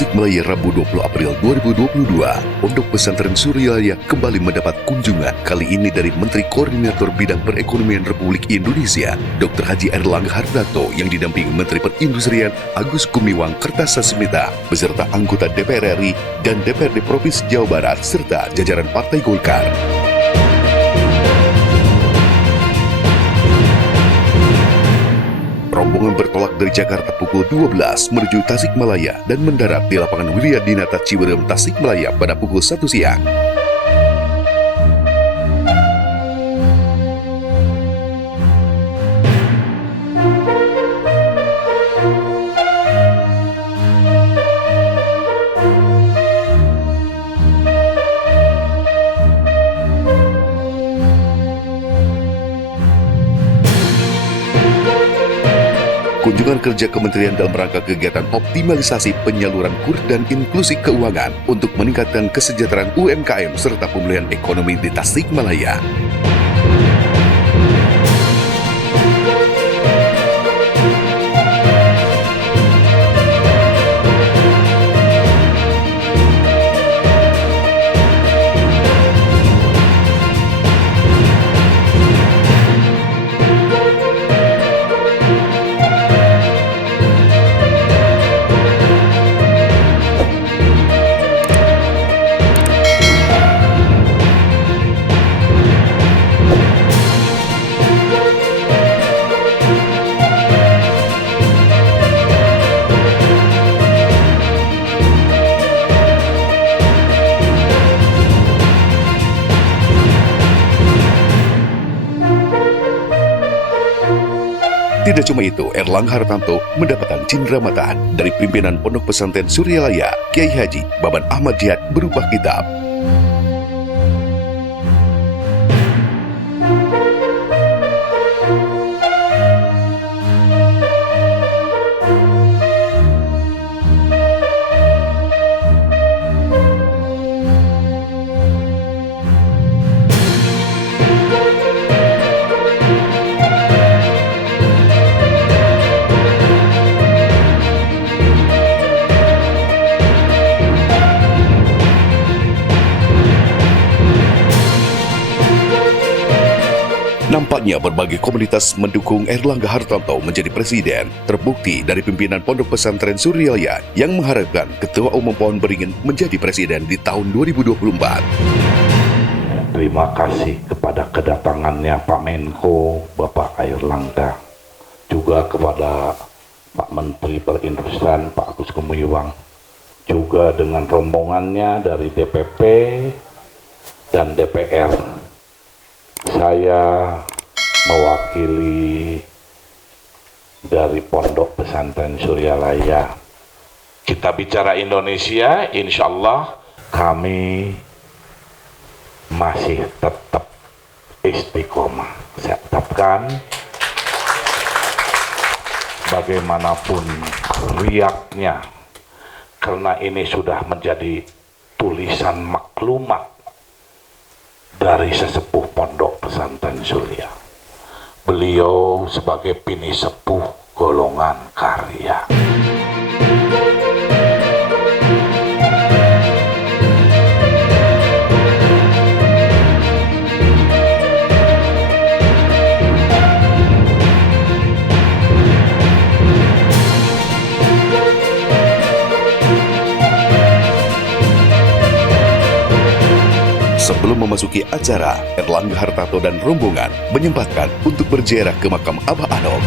Tasikmalaya Rabu 20 April 2022, Pondok Pesantren Suryalaya kembali mendapat kunjungan, kali ini dari Menteri Koordinator Bidang Perekonomian Republik Indonesia, Dr. Haji Erlangga Hartarto yang didampingi Menteri Perindustrian Agus Gumiwang Kertasasmita, beserta anggota DPR RI dan DPRD Provinsi Jawa Barat, serta jajaran Partai Golkar. Rombongan bertolak dari Jakarta pukul 12 menuju Tasikmalaya dan mendarat di lapangan Wilyadinata Ciberem, Tasikmalaya pada pukul 1 siang. Kunjungan kerja kementerian dalam rangka kegiatan optimalisasi penyaluran KUR dan inklusi keuangan untuk meningkatkan kesejahteraan UMKM serta pemulihan ekonomi di Tasikmalaya. Tidak cuma itu, Erlangga Hartarto mendapatkan cindramata dari pimpinan Pondok Pesantren Suryalaya, Kiai Haji Baban Ahmad Jihad berupa kitab. Nampaknya berbagai komunitas mendukung Erlangga Hartarto menjadi presiden, terbukti dari pimpinan Pondok Pesantren Suryalaya yang mengharapkan Ketua Umum Pohon Beringin menjadi presiden di tahun 2024. Terima kasih kepada kedatangannya Pak Menko, Bapak Erlangga, juga kepada Pak Menteri Perindustrian, Pak Agus Gumiwang, juga dengan rombongannya dari DPP dan DPR. Saya mewakili dari Pondok Pesantren Suryalaya. Kita bicara Indonesia, insya Allah kami masih tetap istiqomah. Saya tetapkan bagaimanapun riaknya, karena ini sudah menjadi tulisan maklumat dari sesepuh Pondok Pesantren Surya. Beliau sebagai pini sepuh golongan karya. Sebelum memasuki acara, Erlangga Hartarto dan rombongan menyempatkan untuk berziarah ke makam Abah Anom.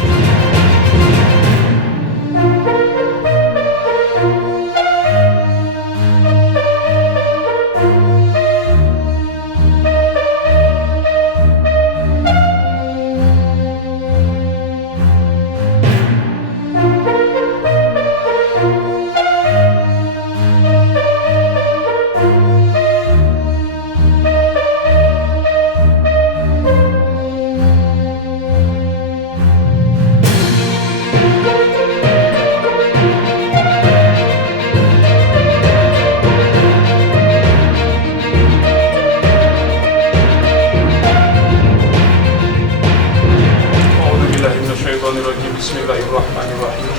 Bismillahirrahmanirrahim.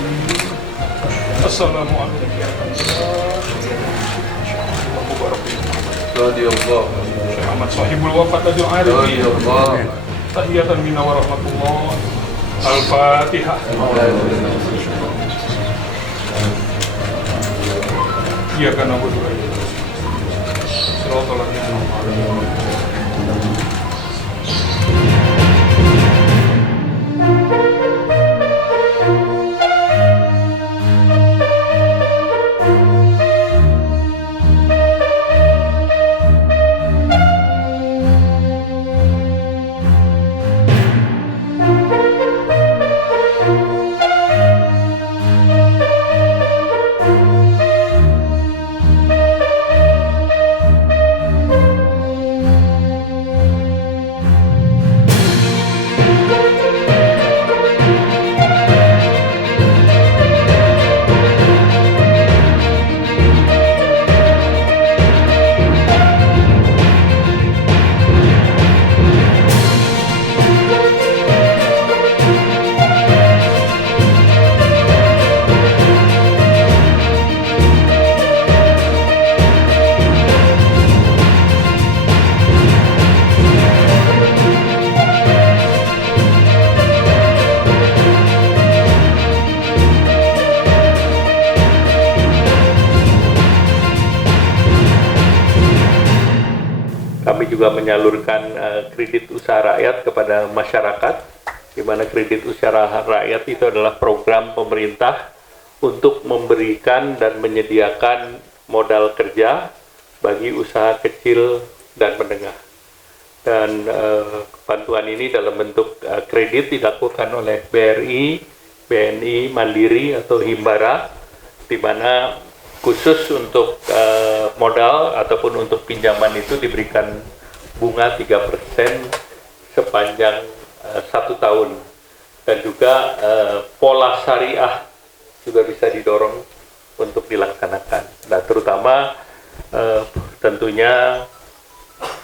Assalamualaikum radhiyallahu Syekh Ahmad sahibul wafat ajal arifin. radhiyallahu Tahiyatan minna wa rahmatullah. Al-Fatihah. Iyyaka na'budu wa iyyaka nasta'in. Shiratal ladzina an'amta 'alaihim. Kami juga menyalurkan kredit usaha rakyat kepada masyarakat, di mana kredit usaha rakyat itu adalah program pemerintah untuk memberikan dan menyediakan modal kerja bagi usaha kecil dan menengah. Dan bantuan ini dalam bentuk kredit dilakukan oleh BRI, BNI, Mandiri atau Himbara, di mana khusus untuk modal ataupun untuk pinjaman itu diberikan bunga 3% sepanjang 1 tahun, dan juga pola syariah juga bisa didorong untuk dilaksanakan. Nah, terutama tentunya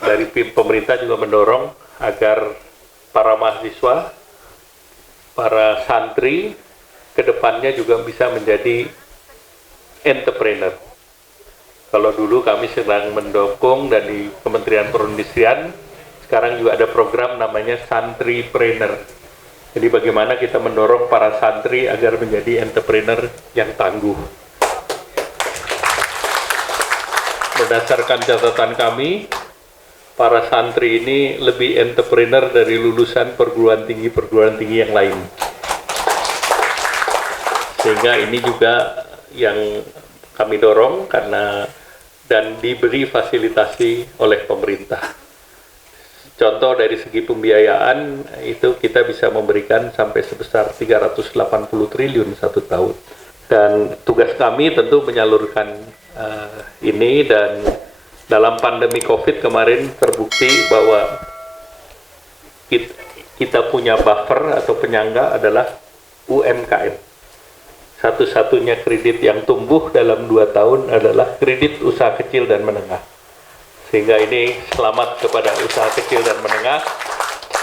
dari pemerintah juga mendorong agar para mahasiswa, para santri kedepannya juga bisa menjadi entrepreneur. Kalau dulu kami sedang mendukung dan di Kementerian Perindustrian, sekarang juga ada program namanya Santripreneur. Jadi bagaimana kita mendorong para santri agar menjadi entrepreneur yang tangguh. Berdasarkan catatan kami, para santri ini lebih entrepreneur dari lulusan perguruan tinggi yang lain. Sehingga ini juga yang kami dorong karena dan diberi fasilitasi oleh pemerintah. Contoh dari segi pembiayaan itu kita bisa memberikan sampai sebesar 380 triliun 1 tahun. Dan tugas kami tentu menyalurkan ini, dan dalam pandemi COVID kemarin terbukti bahwa kita punya buffer atau penyangga adalah UMKM. Satu-satunya kredit yang tumbuh dalam 2 tahun adalah kredit usaha kecil dan menengah. Sehingga ini selamat kepada usaha kecil dan menengah,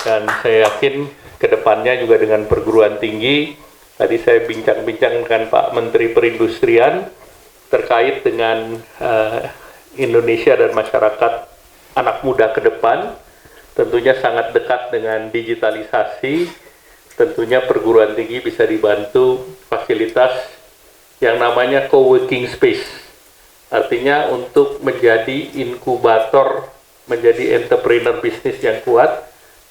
dan saya yakin kedepannya juga dengan perguruan tinggi. Tadi saya bincang-bincang dengan Pak Menteri Perindustrian terkait dengan Indonesia dan masyarakat anak muda ke depan, tentunya sangat dekat dengan digitalisasi. Tentunya perguruan tinggi bisa dibantu fasilitas yang namanya co-working space. Artinya untuk menjadi inkubator, menjadi entrepreneur bisnis yang kuat,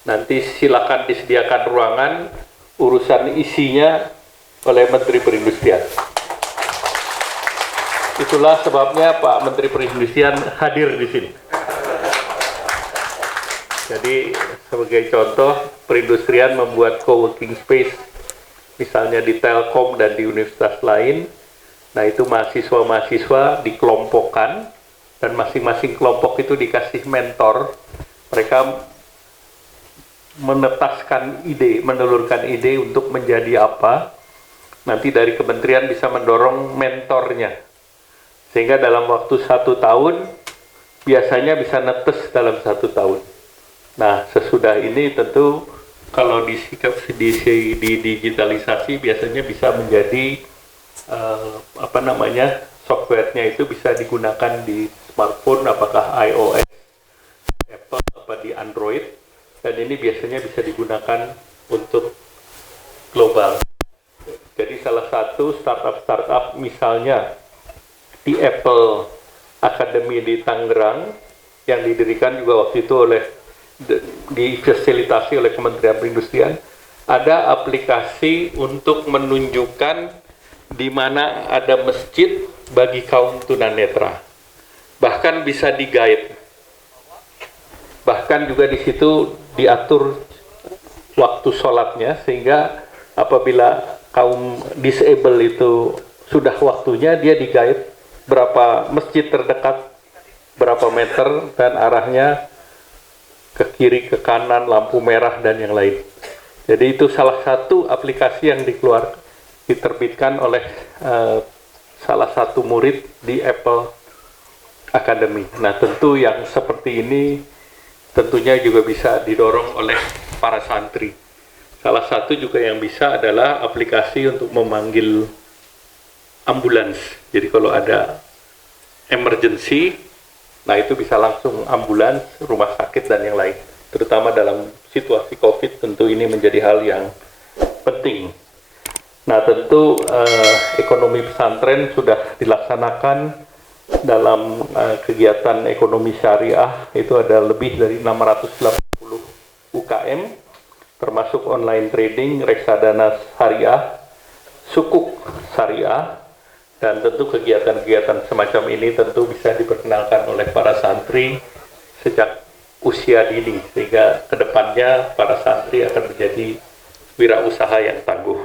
nanti silakan disediakan ruangan, urusan isinya oleh Menteri Perindustrian. Itulah sebabnya Pak Menteri Perindustrian hadir di sini. Jadi sebagai contoh, perindustrian membuat co-working space misalnya di Telkom dan di universitas lain. Nah, itu mahasiswa-mahasiswa dikelompokkan dan masing-masing kelompok itu dikasih mentor. Mereka menetaskan ide, menelurkan ide untuk menjadi apa. Nanti dari kementerian bisa mendorong mentornya. Sehingga dalam waktu 1 tahun biasanya bisa netes dalam 1 tahun. Nah, sesudah ini tentu kalau di digitalisasi biasanya bisa menjadi softwarenya itu bisa digunakan di smartphone, apakah iOS, Apple, apa di Android, dan ini biasanya bisa digunakan untuk global. Jadi salah satu startup misalnya di Apple Academy di Tangerang yang didirikan juga waktu itu difasilitasi oleh Kementerian Perindustrian, ada aplikasi untuk menunjukkan di mana ada masjid bagi kaum tunanetra. Bahkan bisa di-guide. Bahkan juga di situ diatur waktu sholatnya, sehingga apabila kaum disable itu sudah waktunya, dia di-guide berapa masjid terdekat, berapa meter, dan arahnya ke kiri, ke kanan, lampu merah, dan yang lain. Jadi itu salah satu aplikasi yang diterbitkan oleh salah satu murid di Apple Academy. Nah, tentu yang seperti ini tentunya juga bisa didorong oleh para santri. Salah satu juga yang bisa adalah aplikasi untuk memanggil ambulans. Jadi kalau ada emergency, nah itu bisa langsung ambulans, rumah sakit, dan yang lain. Terutama dalam situasi COVID, tentu ini menjadi hal yang penting. Nah, tentu ekonomi pesantren sudah dilaksanakan dalam kegiatan ekonomi syariah. Itu ada lebih dari 680 UKM, termasuk online trading, reksadana syariah, sukuk syariah, dan tentu kegiatan-kegiatan semacam ini tentu bisa diperkenalkan oleh para santri sejak usia dini, sehingga kedepannya para santri akan menjadi wirausaha yang tangguh.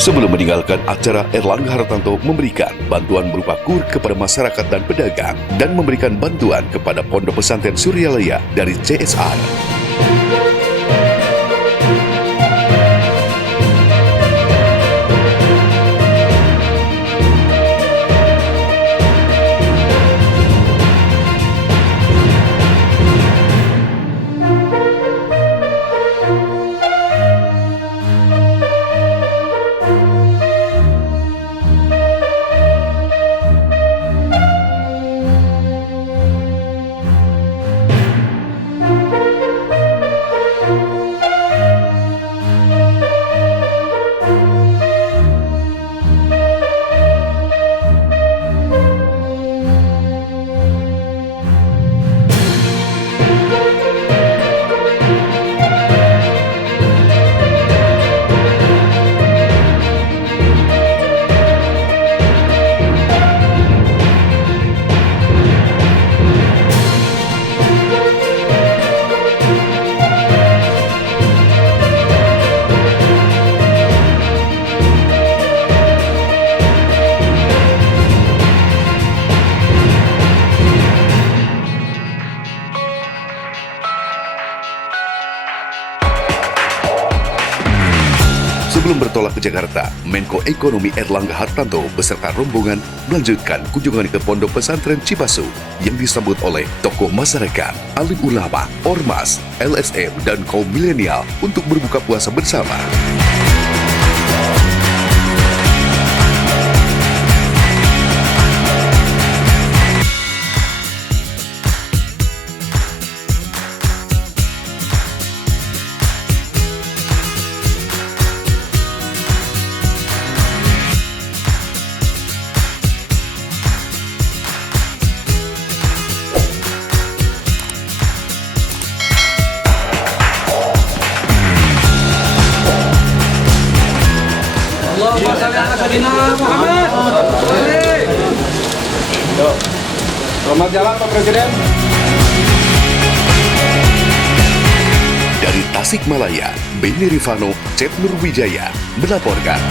Sebelum meninggalkan acara, Erlangga Hartarto memberikan bantuan berupa kur kepada masyarakat dan pedagang dan memberikan bantuan kepada Pondok Pesantren Suryalaya dari CSR. Sebelum bertolak ke Jakarta, Menko Ekonomi Erlangga Hartarto beserta rombongan melanjutkan kunjungan ke Pondok Pesantren Cipasu yang disambut oleh tokoh masyarakat, alim ulama, ormas, LSM, dan kaum milenial untuk berbuka puasa bersama. Selamat jalan Pak Presiden. Dari Tasikmalaya, Beni Rifano, Cep Nurwijaya melaporkan.